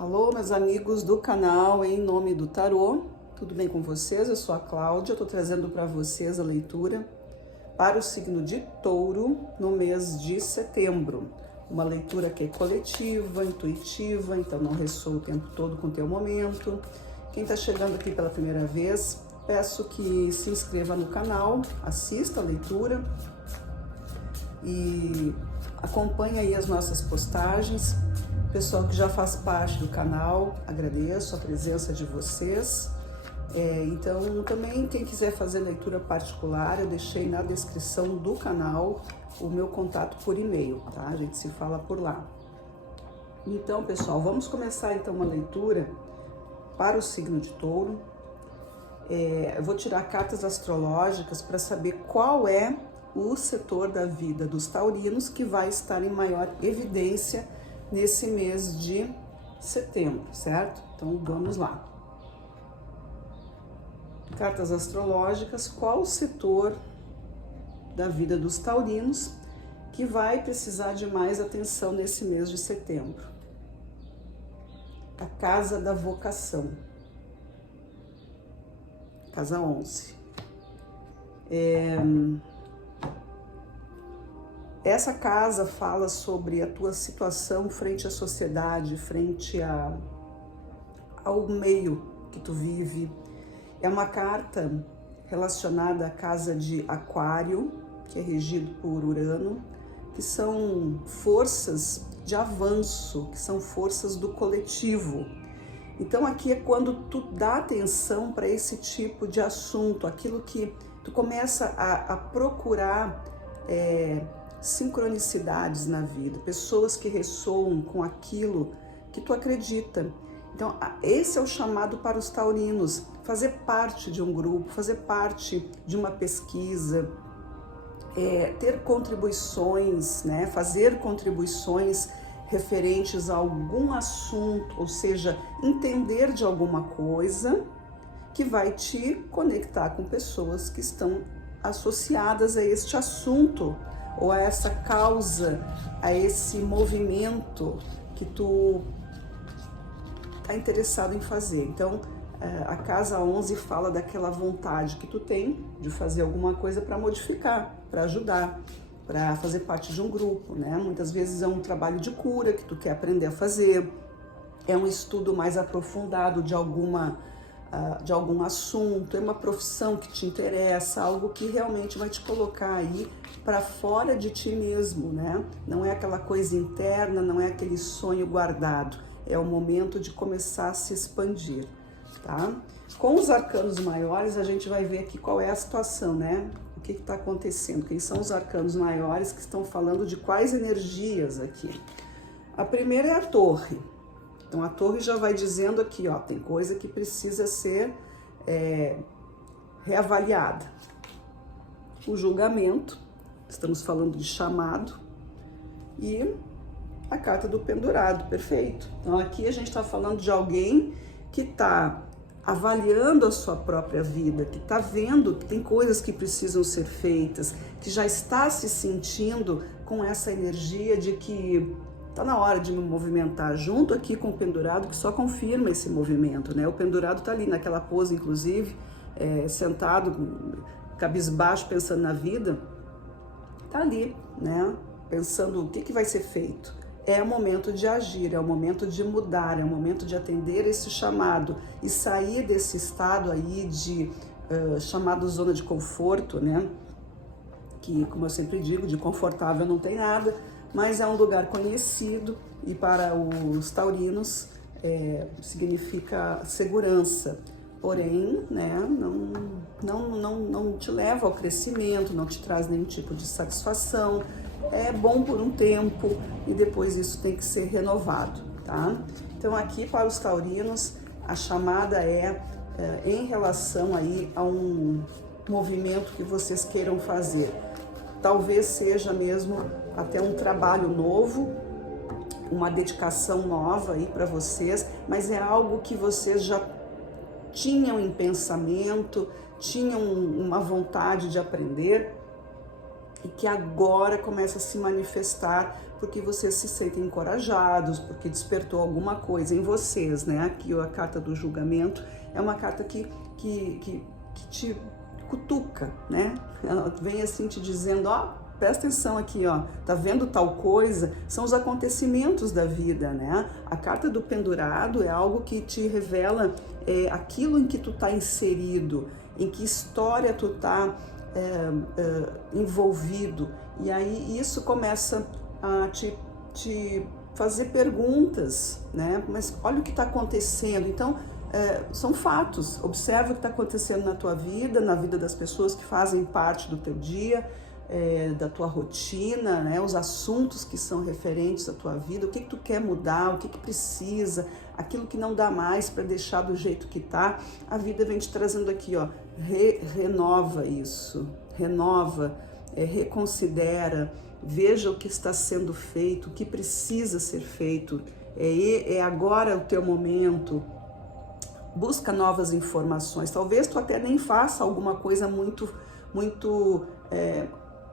Alô, meus amigos do canal Em Nome do Tarô, tudo bem com vocês? Eu sou a Cláudia, estou trazendo para vocês a leitura para o signo de Touro no mês de setembro. Uma leitura que é coletiva, intuitiva, então não ressoa o tempo todo com o teu momento. Quem está chegando aqui pela primeira vez, peço que se inscreva no canal, assista a leitura e acompanhe aí as nossas postagens. Pessoal que já faz parte do canal, agradeço a presença de vocês. Então, também quem quiser fazer leitura particular, eu deixei na descrição do canal o meu contato por e-mail, tá? A gente se fala por lá. Então, pessoal, vamos começar então uma leitura para o signo de Touro. Eu vou tirar cartas astrológicas para saber qual é o setor da vida dos taurinos que vai estar em maior evidência nesse mês de setembro, certo? Então, vamos lá. Cartas astrológicas, qual o setor da vida dos taurinos que vai precisar de mais atenção nesse mês de setembro? A casa da vocação. Casa 11. Essa casa fala sobre a tua situação frente à sociedade, frente ao meio que tu vive. É uma carta relacionada à casa de Aquário, que é regido por Urano, que são forças de avanço, que são forças do coletivo. Então aqui é quando tu dá atenção para esse tipo de assunto, aquilo que tu começa a procurar sincronicidades na vida, pessoas que ressoam com aquilo que tu acredita. Então, esse é o chamado para os taurinos, fazer parte de um grupo, fazer parte de uma pesquisa, ter contribuições, né? Fazer contribuições referentes a algum assunto, ou seja, entender de alguma coisa que vai te conectar com pessoas que estão associadas a este assunto, ou a essa causa, a esse movimento que tu está interessado em fazer. Então, a casa 11 fala daquela vontade que tu tem de fazer alguma coisa para modificar, para ajudar, para fazer parte de um grupo, né? Muitas vezes é um trabalho de cura que tu quer aprender a fazer, é um estudo mais aprofundado de algum assunto, é uma profissão que te interessa, algo que realmente vai te colocar aí para fora de ti mesmo, né? Não é aquela coisa interna, não é aquele sonho guardado, é o momento de começar a se expandir, tá? Com os arcanos maiores, a gente vai ver aqui qual é a situação, né? O que está acontecendo, quem são os arcanos maiores que estão falando de quais energias aqui. A primeira é a torre. Então, a torre já vai dizendo aqui, ó, tem coisa que precisa ser reavaliada. O julgamento, estamos falando de chamado, e a carta do pendurado, perfeito. Então, aqui a gente está falando de alguém que está avaliando a sua própria vida, que está vendo que tem coisas que precisam ser feitas, que já está se sentindo com essa energia de que tá na hora de me movimentar, junto aqui com o pendurado, que só confirma esse movimento, né? O pendurado tá ali naquela pose, inclusive, sentado, cabisbaixo, pensando na vida, tá ali, né? Pensando o que vai ser feito. É o momento de agir, é o momento de mudar, é o momento de atender esse chamado e sair desse estado aí de chamado zona de conforto, né? Que, como eu sempre digo, de confortável não tem nada, mas é um lugar conhecido e para os taurinos significa segurança. Porém, né, não te leva ao crescimento, não te traz nenhum tipo de satisfação. É bom por um tempo e depois isso tem que ser renovado, tá? Então aqui para os taurinos a chamada em relação aí a um movimento que vocês queiram fazer. Talvez seja mesmo até um trabalho novo, uma dedicação nova aí para vocês, mas é algo que vocês já tinham em pensamento, tinham uma vontade de aprender e que agora começa a se manifestar porque vocês se sentem encorajados, porque despertou alguma coisa em vocês, né? Aqui a carta do julgamento é uma carta que te cutuca, né? Ela vem assim te dizendo, ó, presta atenção aqui, ó, tá vendo tal coisa? São os acontecimentos da vida, né? A carta do pendurado é algo que te revela aquilo em que tu tá inserido, em que história tu tá envolvido. E aí isso começa a te fazer perguntas, né? Mas olha o que está acontecendo. Então, são fatos. Observa o que está acontecendo na tua vida, na vida das pessoas que fazem parte do teu dia, da tua rotina, né? Os assuntos que são referentes à tua vida, o que tu quer mudar, o que precisa, aquilo que não dá mais para deixar do jeito que tá. A vida vem te trazendo aqui, ó, renova isso, renova, reconsidera, veja o que está sendo feito, o que precisa ser feito, é agora o teu momento. Busca novas informações, talvez tu até nem faça alguma coisa muito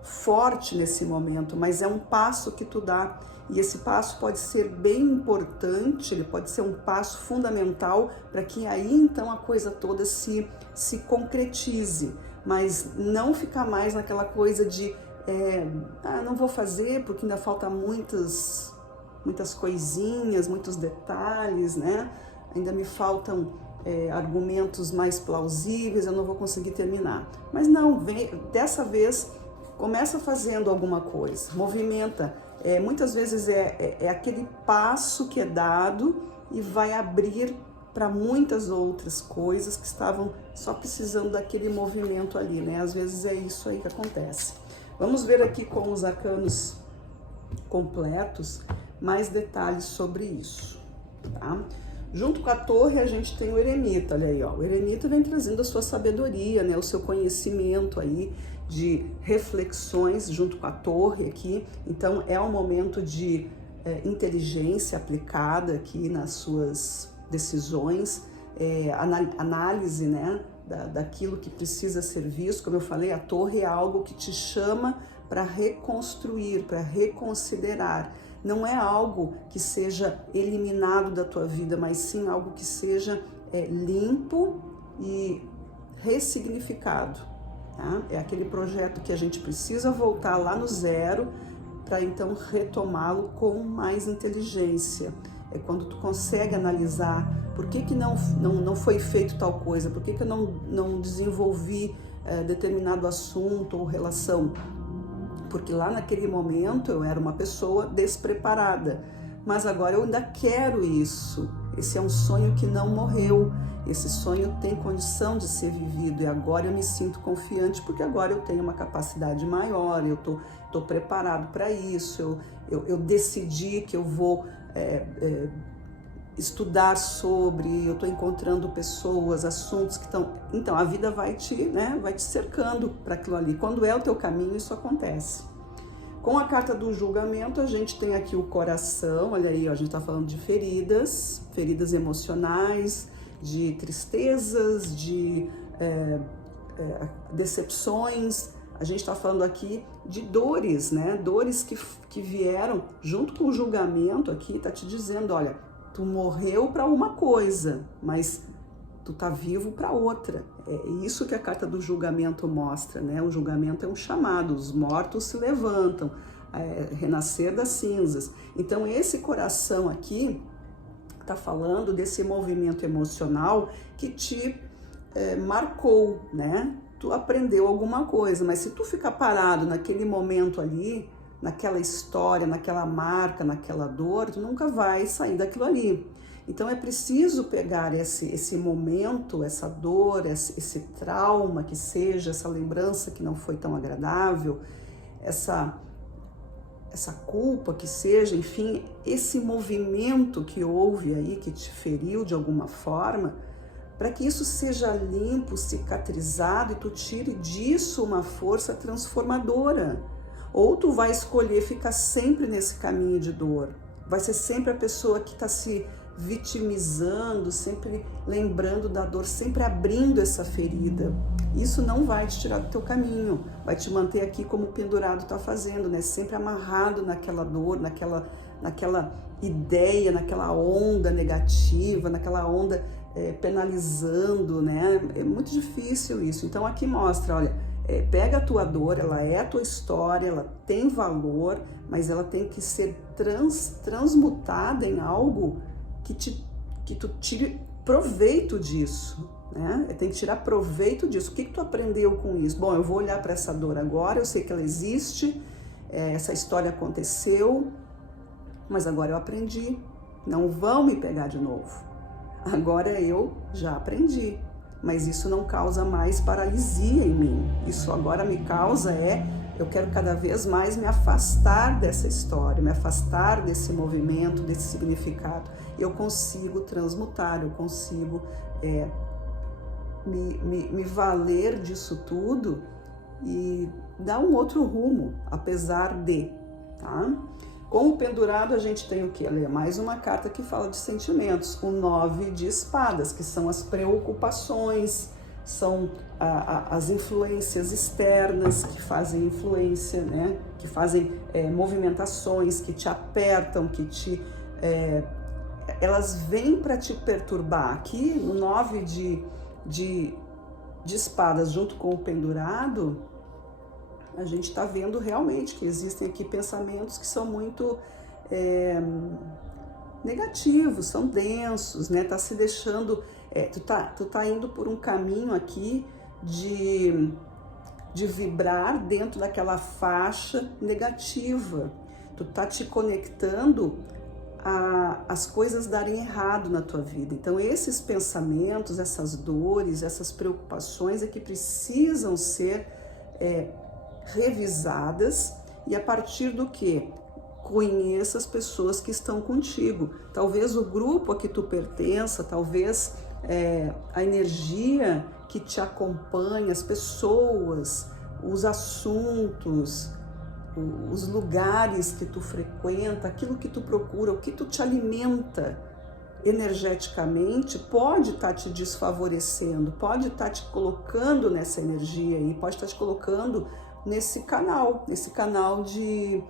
forte nesse momento, mas é um passo que tu dá, e esse passo pode ser bem importante, ele pode ser um passo fundamental para que aí então a coisa toda se concretize, mas não ficar mais naquela coisa de não vou fazer porque ainda falta muitas coisinhas, muitos detalhes, né? Ainda me faltam argumentos mais plausíveis, eu não vou conseguir terminar. Mas não, dessa vez começa fazendo alguma coisa, movimenta. Muitas vezes é aquele passo que é dado e vai abrir para muitas outras coisas que estavam só precisando daquele movimento ali, né? Às vezes é isso aí que acontece. Vamos ver aqui com os arcanos completos mais detalhes sobre isso, tá? Junto com a torre a gente tem o eremita, olha aí, ó. O eremita vem trazendo a sua sabedoria, né? O seu conhecimento aí de reflexões junto com a torre aqui. Então é um momento de inteligência aplicada aqui nas suas decisões, análise, né? Daquilo que precisa ser visto. Como eu falei, a torre é algo que te chama para reconstruir, para reconsiderar. Não é algo que seja eliminado da tua vida, mas sim algo que seja limpo e ressignificado. Tá? É aquele projeto que a gente precisa voltar lá no zero para então retomá-lo com mais inteligência. É quando tu consegue analisar por que não foi feito tal coisa, por que eu não desenvolvi determinado assunto ou relação. Porque lá naquele momento eu era uma pessoa despreparada, mas agora eu ainda quero isso. Esse é um sonho que não morreu, esse sonho tem condição de ser vivido, e agora eu me sinto confiante porque agora eu tenho uma capacidade maior, eu tô preparado para isso, eu decidi que eu vou estudar sobre, eu estou encontrando pessoas, assuntos que estão... Então, a vida vai te cercando para aquilo ali. Quando é o teu caminho, isso acontece. Com a carta do julgamento, a gente tem aqui o coração, olha aí, ó, a gente está falando de feridas emocionais, de tristezas, de decepções. A gente está falando aqui de dores, né? Dores que vieram junto com o julgamento aqui, tá te dizendo, olha, tu morreu para uma coisa, mas tu tá vivo para outra. É isso que a carta do julgamento mostra, né? O julgamento é um chamado, os mortos se levantam, renascer das cinzas. Então esse coração aqui tá falando desse movimento emocional que te marcou, né? Tu aprendeu alguma coisa, mas se tu ficar parado naquele momento ali, naquela história, naquela marca, naquela dor, tu nunca vai sair daquilo ali. Então é preciso pegar esse momento, essa dor, esse trauma que seja, essa lembrança que não foi tão agradável, essa culpa que seja, enfim, esse movimento que houve aí, que te feriu de alguma forma, para que isso seja limpo, cicatrizado e tu tire disso uma força transformadora. Ou tu vai escolher ficar sempre nesse caminho de dor, vai ser sempre a pessoa que está se vitimizando, sempre lembrando da dor, sempre abrindo essa ferida. isso não vai te tirar do teu caminho, vai te manter aqui como o pendurado está fazendo, né? Sempre amarrado naquela dor, naquela ideia, naquela onda negativa, naquela onda penalizando, né? É muito difícil isso. Então aqui mostra, olha, pega a tua dor, ela é a tua história, ela tem valor, mas ela tem que ser transmutada em algo que tu tire proveito disso, né? Tem que tirar proveito disso. O que tu aprendeu com isso? Bom, eu vou olhar para essa dor agora, eu sei que ela existe, essa história aconteceu, mas agora eu aprendi, não vão me pegar de novo. Agora eu já aprendi, mas isso não causa mais paralisia em mim. Isso agora me causa eu quero cada vez mais me afastar dessa história, me afastar desse movimento, desse significado. Eu consigo transmutar, eu consigo me valer disso tudo e dar um outro rumo, apesar de, tá? Com o pendurado a gente tem o que? Mais uma carta que fala de sentimentos, o 9 de espadas, que são as preocupações, são as influências externas que fazem influência, né? Que fazem movimentações, que te apertam, elas vêm para te perturbar. Aqui, no 9 de espadas junto com o pendurado, a gente está vendo realmente que existem aqui pensamentos que são muito negativos, são densos, né? Tá se deixando, tu tá indo por um caminho aqui de vibrar dentro daquela faixa negativa. Tu tá te conectando as coisas darem errado na tua vida. Então esses pensamentos, essas dores, essas preocupações que precisam ser revisadas, e a partir do que? Conheça as pessoas que estão contigo. Talvez o grupo a que tu pertença, talvez a energia que te acompanha, as pessoas, os assuntos, os lugares que tu frequenta, aquilo que tu procura, o que tu te alimenta energeticamente pode estar te desfavorecendo, pode estar te colocando nessa energia aí, pode estar te colocando nesse canal de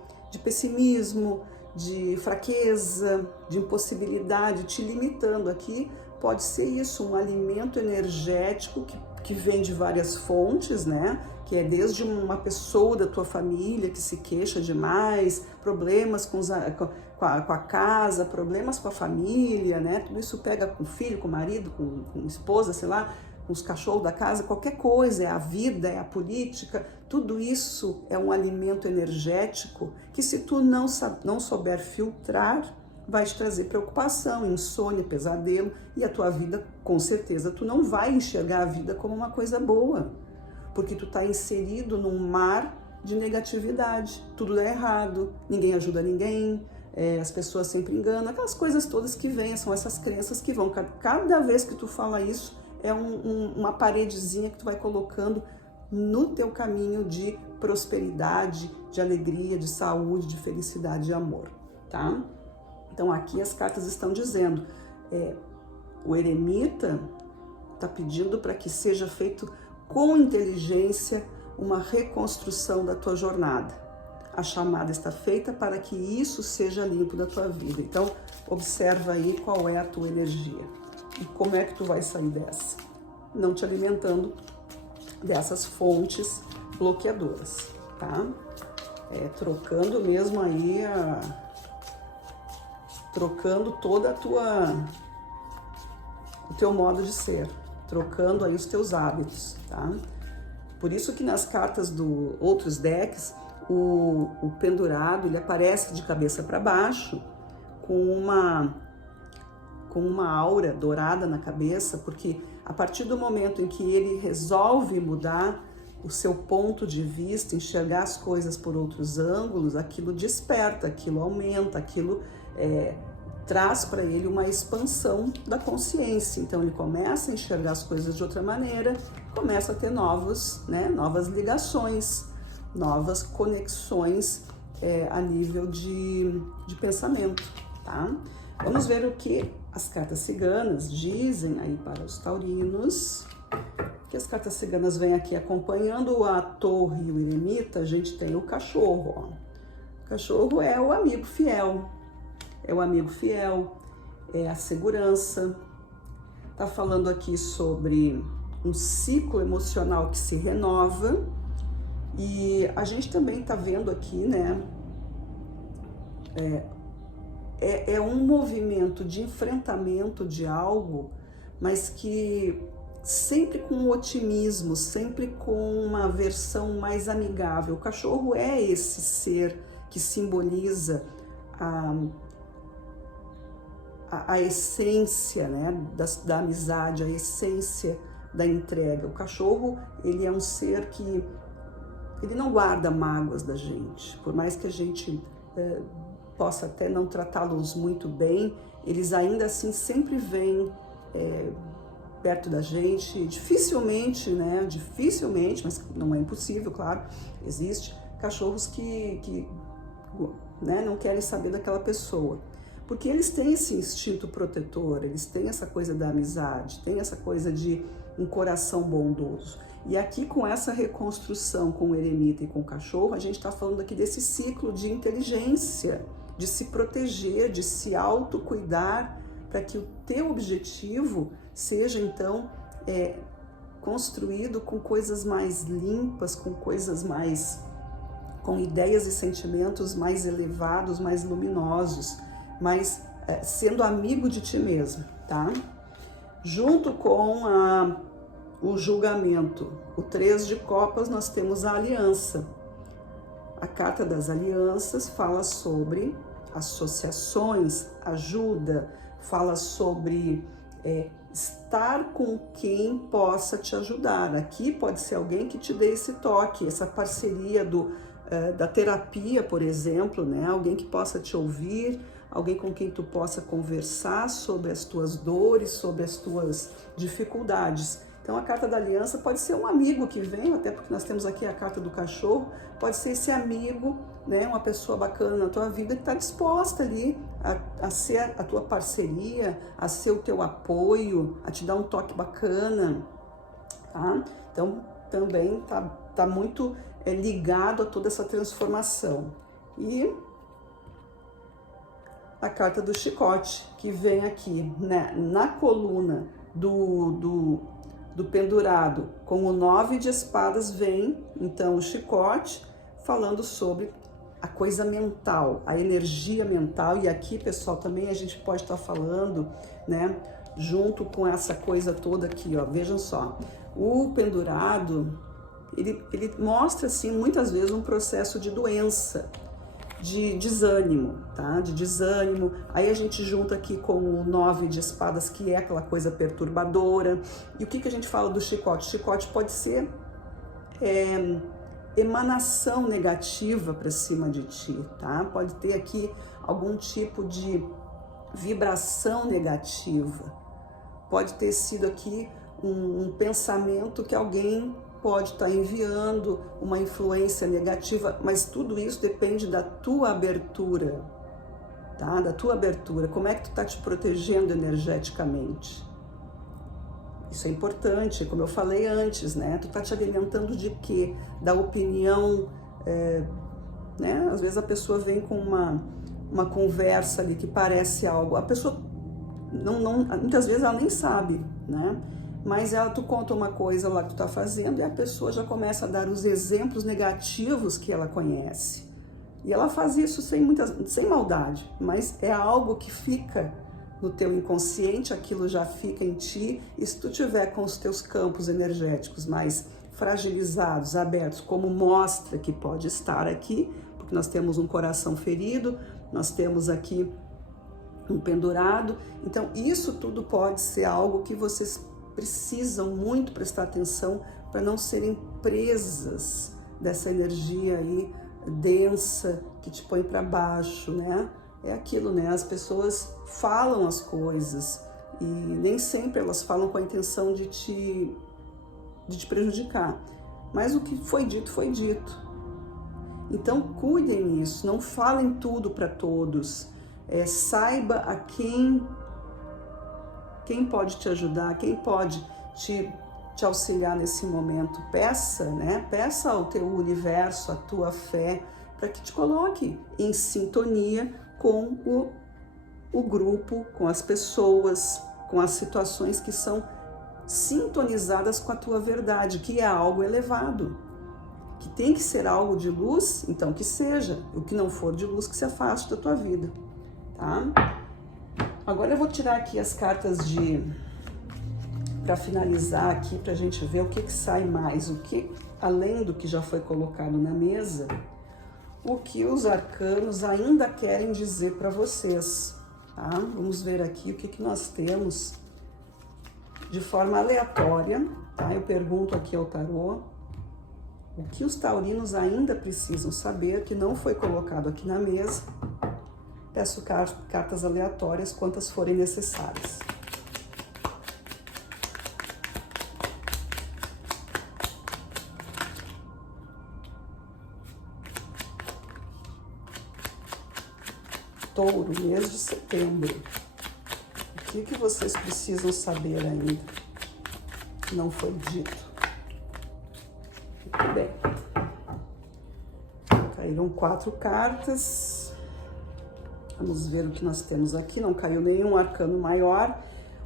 pessimismo, de fraqueza, de impossibilidade, te limitando. Aqui pode ser isso, um alimento energético que vem de várias fontes, né? Que é desde uma pessoa da tua família que se queixa demais, problemas com a casa, problemas com a família, né? Tudo isso pega com o filho, com o marido, com a esposa, sei lá, com os cachorros da casa, qualquer coisa, é a vida, é a política, tudo isso é um alimento energético que, se tu não souber filtrar, vai te trazer preocupação, insônia, pesadelo, e a tua vida, com certeza, tu não vai enxergar a vida como uma coisa boa, porque tu tá inserido num mar de negatividade, tudo dá errado, ninguém ajuda ninguém, as pessoas sempre enganam, aquelas coisas todas que vêm, são essas crenças que vão, cada vez que tu fala isso, é uma paredezinha que tu vai colocando no teu caminho de prosperidade, de alegria, de saúde, de felicidade, de amor, tá? Então aqui as cartas estão dizendo, o eremita está pedindo para que seja feito com inteligência uma reconstrução da tua jornada. A chamada está feita para que isso seja limpo da tua vida. Então observa aí qual é a tua energia. E como é que tu vai sair dessa? Não te alimentando dessas fontes bloqueadoras, tá? Trocando mesmo aí, trocando toda o teu modo de ser, trocando aí os teus hábitos, tá? Por isso que nas cartas do outros decks, o pendurado, ele aparece de cabeça para baixo, com uma aura dourada na cabeça, porque a partir do momento em que ele resolve mudar o seu ponto de vista, enxergar as coisas por outros ângulos, aquilo desperta, aquilo aumenta, aquilo traz para ele uma expansão da consciência. Então ele começa a enxergar as coisas de outra maneira, começa a ter novas ligações, novas conexões a nível de pensamento, tá? Vamos ver o que as cartas ciganas dizem aí para os taurinos. que as cartas ciganas vêm aqui acompanhando a torre e o eremita, a gente tem o cachorro, ó. O cachorro é o amigo fiel, é a segurança. Tá falando aqui sobre um ciclo emocional que se renova, e a gente também tá vendo aqui, né, é um movimento de enfrentamento de algo, mas que sempre com otimismo, sempre com uma versão mais amigável. O cachorro é esse ser que simboliza a essência, né, da amizade, a essência da entrega. O cachorro, ele é um ser que ele não guarda mágoas da gente, por mais que a gente possa até não tratá-los muito bem, eles ainda assim sempre vêm perto da gente, dificilmente, mas não é impossível, claro, existe cachorros que né, não querem saber daquela pessoa, porque eles têm esse instinto protetor, eles têm essa coisa da amizade, têm essa coisa de um coração bondoso. E aqui com essa reconstrução com o eremita e com o cachorro, a gente está falando aqui desse ciclo de inteligência, de se proteger, de se autocuidar, para que o teu objetivo seja então construído com coisas mais limpas, com ideias e sentimentos mais elevados, mais luminosos, mas sendo amigo de ti mesmo, tá? Junto com o julgamento, o 3 de copas, nós temos a aliança. A carta das alianças fala sobre associações, ajuda, fala sobre estar com quem possa te ajudar. Aqui pode ser alguém que te dê esse toque, essa parceria da terapia, por exemplo, né? Alguém que possa te ouvir, alguém com quem tu possa conversar sobre as tuas dores, sobre as tuas dificuldades. Então a carta da aliança pode ser um amigo que vem, até porque nós temos aqui a carta do cachorro, pode ser esse amigo, né, uma pessoa bacana na tua vida que está disposta ali a ser a tua parceria, a ser o teu apoio, a te dar um toque bacana, tá? Então também tá muito ligado a toda essa transformação. E a carta do chicote, que vem aqui, né, na coluna do pendurado, com o 9 de espadas vem, então, o chicote, falando sobre a coisa mental, a energia mental. E aqui, pessoal, também a gente pode estar falando, né, junto com essa coisa toda aqui, ó, vejam só, o pendurado, ele mostra, assim, muitas vezes um processo de doença, de desânimo, tá? De desânimo. Aí a gente junta aqui com o 9 de espadas, que é aquela coisa perturbadora. E o que a gente fala do chicote? O chicote pode ser emanação negativa para cima de ti, tá? Pode ter aqui algum tipo de vibração negativa. Pode ter sido aqui um pensamento que alguém pode estar enviando, uma influência negativa, mas tudo isso depende da tua abertura, tá? Da tua abertura. Como é que tu tá te protegendo energeticamente? Isso é importante, como eu falei antes, né? Tu tá te alimentando de quê? Da opinião, né? Às vezes a pessoa vem com uma conversa ali que parece algo, a pessoa muitas vezes ela nem sabe, né? Mas tu conta uma coisa lá que tu tá fazendo e a pessoa já começa a dar os exemplos negativos que ela conhece. E ela faz isso sem maldade, mas é algo que fica no teu inconsciente, aquilo já fica em ti, e se tu tiver com os teus campos energéticos mais fragilizados, abertos, como mostra que pode estar aqui, porque nós temos um coração ferido, nós temos aqui um pendurado, então isso tudo pode ser algo que vocês precisam muito prestar atenção para não serem presas dessa energia aí densa que te põe para baixo, né? É aquilo, né? As pessoas falam as coisas e nem sempre elas falam com a intenção de te prejudicar. Mas o que foi dito, foi dito. Então cuidem nisso, não falem tudo para todos. Saiba a quem pode te ajudar, quem pode te te auxiliar nesse momento. Peça, né? Peça ao teu universo, a tua fé, para que te coloque em sintonia com o grupo, com as pessoas, com as situações que são sintonizadas com a tua verdade, que é algo elevado, que tem que ser algo de luz, então que seja. O que não for de luz, que se afaste da tua vida, tá? Agora eu vou tirar aqui as cartas para finalizar aqui, para a gente ver o que sai mais, o que, além do que já foi colocado na mesa, o que os arcanos ainda querem dizer para vocês, tá? Vamos ver aqui o que nós temos de forma aleatória, tá? Eu pergunto aqui ao tarô o que os taurinos ainda precisam saber, que não foi colocado aqui na mesa. Peço cartas aleatórias, quantas forem necessárias. Touro, mês de setembro. O que vocês precisam saber ainda que não foi dito? Muito bem. Caíram 4 cartas. Vamos ver o que nós temos aqui. Não caiu nenhum arcano maior.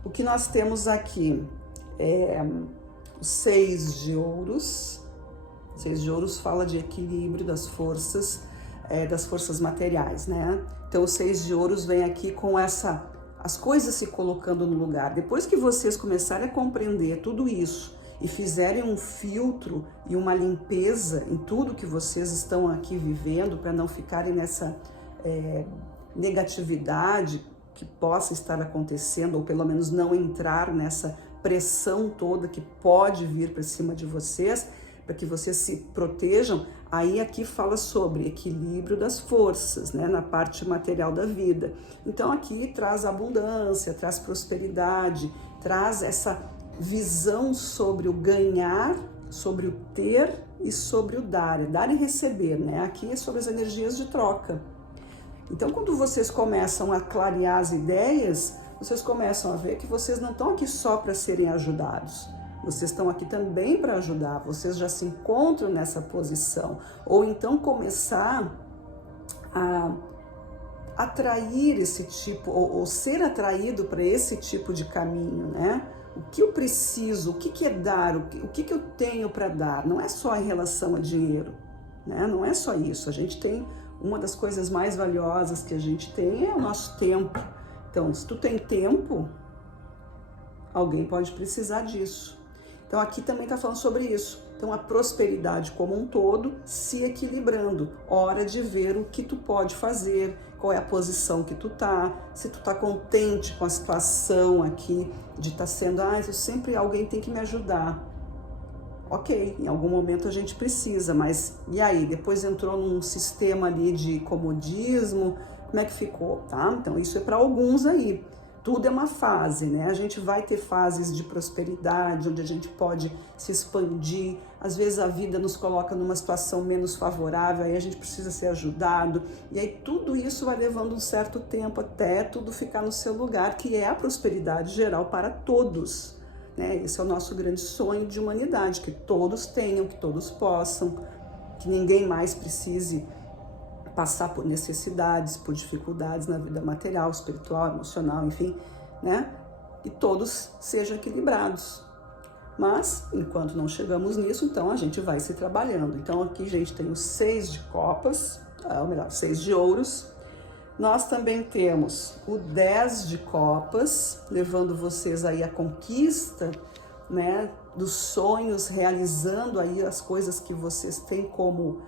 O que nós temos aqui é o 6 de ouros. O 6 de ouros fala de equilíbrio das forças materiais, né? Então, o 6 de ouros vem aqui com as coisas se colocando no lugar. Depois que vocês começarem a compreender tudo isso e fizerem um filtro e uma limpeza em tudo que vocês estão aqui vivendo, para não ficarem nessa negatividade que possa estar acontecendo, ou pelo menos não entrar nessa pressão toda que pode vir para cima de vocês, para que vocês se protejam, aí aqui fala sobre equilíbrio das forças, né, na parte material da vida. Então aqui traz abundância, traz prosperidade, traz essa visão sobre o ganhar, sobre o ter e sobre o dar e receber, né? Aqui é sobre as energias de troca. Então, quando vocês começam a clarear as ideias, vocês começam a ver que vocês não estão aqui só para serem ajudados. Vocês estão aqui também para ajudar, vocês já se encontram nessa posição. Ou então começar a atrair esse tipo, ou ser atraído para esse tipo de caminho, né? O que eu preciso, o que é dar, o que eu tenho para dar. Não é só em relação a dinheiro, né? Não é só isso. A gente tem, uma das coisas mais valiosas que a gente tem é o nosso tempo. Então, se tu tem tempo, alguém pode precisar disso. Então aqui também está falando sobre isso. Então a prosperidade como um todo se equilibrando. Hora de ver o que tu pode fazer, qual é a posição que tu tá, se tu tá contente com a situação aqui de estar sendo, eu sempre alguém tem que me ajudar. Ok, em algum momento a gente precisa, mas e aí? Depois entrou num sistema ali de comodismo, como é que ficou, tá? Então isso é para alguns aí. Tudo é uma fase, né? A gente vai ter fases de prosperidade, onde a gente pode se expandir. Às vezes a vida nos coloca numa situação menos favorável, aí a gente precisa ser ajudado. E aí tudo isso vai levando um certo tempo até tudo ficar no seu lugar, que é a prosperidade geral para todos, né? Esse é o nosso grande sonho de humanidade, que todos tenham, que todos possam, que ninguém mais precise passar por necessidades, por dificuldades na vida material, espiritual, emocional, enfim, né? E todos sejam equilibrados. Mas, enquanto não chegamos nisso, então a gente vai se trabalhando. Então aqui a gente tem o 6 de copas, ou melhor, 6 de ouros. Nós também temos o 10 de copas, levando vocês aí à conquista, né, dos sonhos, realizando aí as coisas que vocês têm como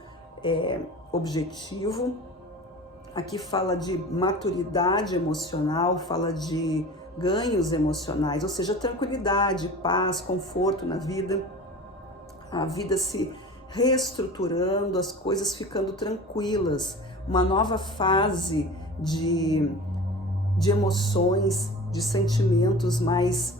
objetivo. Aqui fala de maturidade emocional, fala de ganhos emocionais, ou seja, tranquilidade, paz, conforto na vida, a vida se reestruturando, as coisas ficando tranquilas, uma nova fase de emoções, de sentimentos mais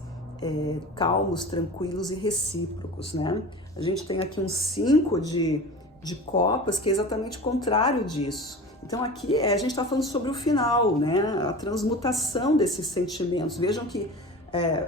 calmos, tranquilos e recíprocos, né? A gente tem aqui um 5 de copas, que é exatamente o contrário disso. Então aqui a gente está falando sobre o final, né? A transmutação desses sentimentos. Vejam que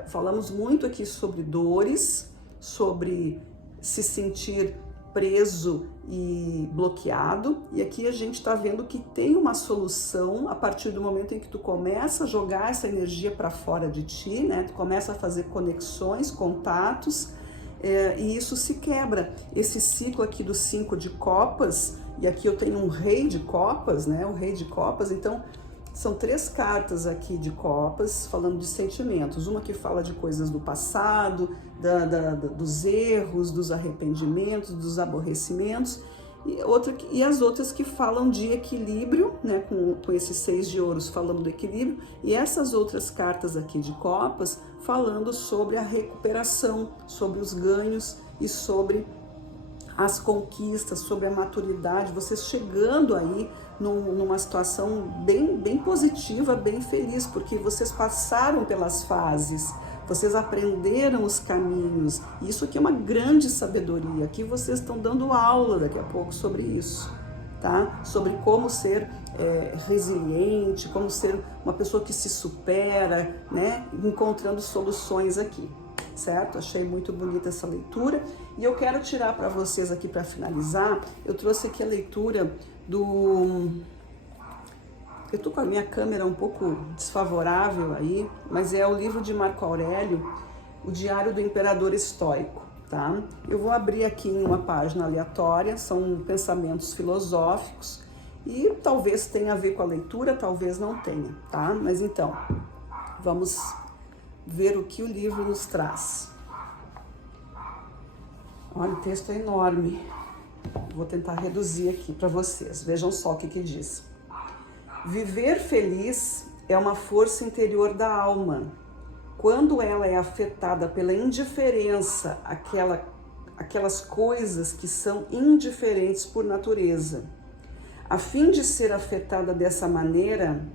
falamos muito aqui sobre dores, sobre se sentir preso e bloqueado, e aqui a gente está vendo que tem uma solução a partir do momento em que tu começa a jogar essa energia para fora de ti, né? Tu começa a fazer conexões, contatos, e isso se quebra. Esse ciclo aqui do 5 de copas, e aqui eu tenho um rei de copas, né? O rei de copas, então são 3 cartas aqui de copas falando de sentimentos. Uma que fala de coisas do passado, dos erros, dos arrependimentos, dos aborrecimentos, e as outras que falam de equilíbrio, né, com esses 6 de ouros falando do equilíbrio, e essas outras cartas aqui de copas falando sobre a recuperação, sobre os ganhos e sobre as conquistas, sobre a maturidade, vocês chegando aí numa situação bem positiva, bem feliz, porque vocês passaram pelas fases, vocês aprenderam os caminhos. Isso aqui é uma grande sabedoria. Aqui vocês estão dando aula daqui a pouco sobre isso, tá? Sobre como ser resiliente, como ser uma pessoa que se supera, né? Encontrando soluções aqui, certo? Achei muito bonita essa leitura. E eu quero tirar para vocês aqui, para finalizar, eu trouxe aqui a leitura do... Eu tô com a minha câmera um pouco desfavorável aí, mas é o livro de Marco Aurélio, O Diário do Imperador Estoico, tá? Eu vou abrir aqui em uma página aleatória, são pensamentos filosóficos e talvez tenha a ver com a leitura, talvez não tenha, tá? Mas então, vamos ver o que o livro nos traz. Olha, o texto é enorme. Vou tentar reduzir aqui para vocês. Vejam só o que diz. Viver feliz é uma força interior da alma. Quando ela é afetada pela indiferença, aquelas coisas que são indiferentes por natureza. A fim de ser afetada dessa maneira,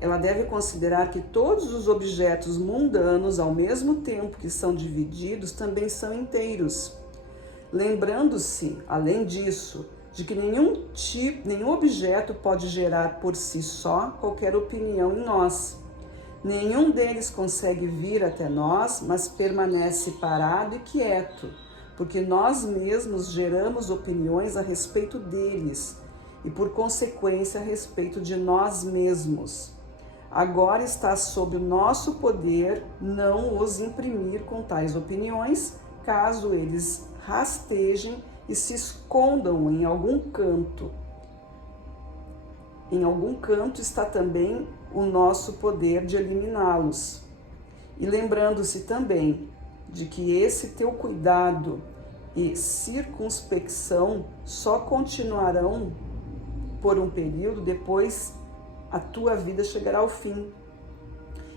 ela deve considerar que todos os objetos mundanos, ao mesmo tempo que são divididos, também são inteiros. Lembrando-se, além disso, de que nenhum objeto pode gerar por si só qualquer opinião em nós. Nenhum deles consegue vir até nós, mas permanece parado e quieto, porque nós mesmos geramos opiniões a respeito deles e, por consequência, a respeito de nós mesmos. Agora está sob o nosso poder não os imprimir com tais opiniões, caso eles rastejem e se escondam em algum canto. Em algum canto está também o nosso poder de eliminá-los. E lembrando-se também de que esse teu cuidado e circunspecção só continuarão por um período, depois a tua vida chegará ao fim.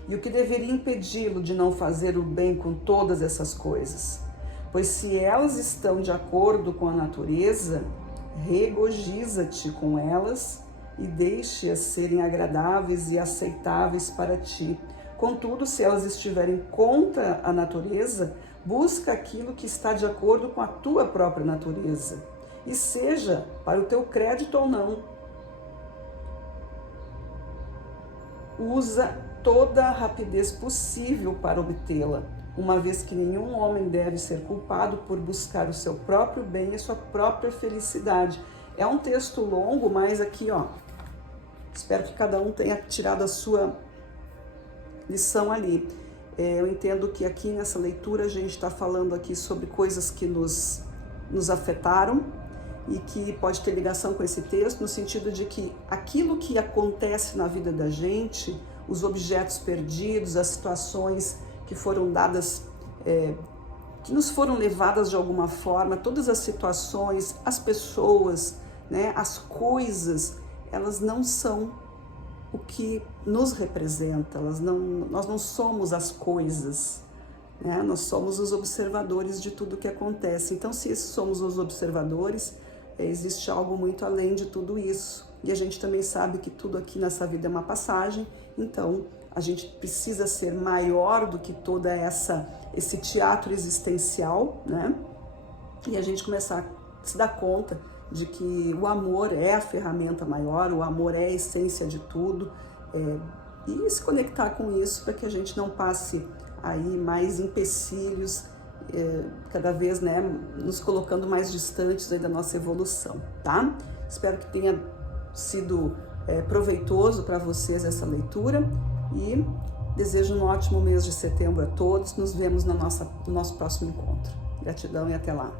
E o que deveria impedi-lo de não fazer o bem com todas essas coisas? Pois se elas estão de acordo com a natureza, regozija-te com elas e deixe-as serem agradáveis e aceitáveis para ti. Contudo, se elas estiverem contra a natureza, busca aquilo que está de acordo com a tua própria natureza, e seja para o teu crédito ou não. Usa toda a rapidez possível para obtê-la, uma vez que nenhum homem deve ser culpado por buscar o seu próprio bem e a sua própria felicidade. É um texto longo, mas aqui, ó, espero que cada um tenha tirado a sua lição ali. Eu entendo que aqui nessa leitura a gente está falando aqui sobre coisas que nos afetaram e que pode ter ligação com esse texto, no sentido de que aquilo que acontece na vida da gente, os objetos perdidos, as situações que foram dadas, que nos foram levadas de alguma forma, todas as situações, as pessoas, né, as coisas, elas não são o que nos representa, nós não somos as coisas, né? Nós somos os observadores de tudo que acontece. Então, se somos os observadores, existe algo muito além de tudo isso. E a gente também sabe que tudo aqui nessa vida é uma passagem, então a gente precisa ser maior do que toda esse teatro existencial, né? E a gente começar a se dar conta de que o amor é a ferramenta maior, o amor é a essência de tudo, e se conectar com isso para que a gente não passe aí mais empecilhos cada vez, né, nos colocando mais distantes aí da nossa evolução, tá? Espero que tenha sido proveitoso para vocês essa leitura e desejo um ótimo mês de setembro a todos. Nos vemos no nosso próximo encontro. Gratidão e até lá.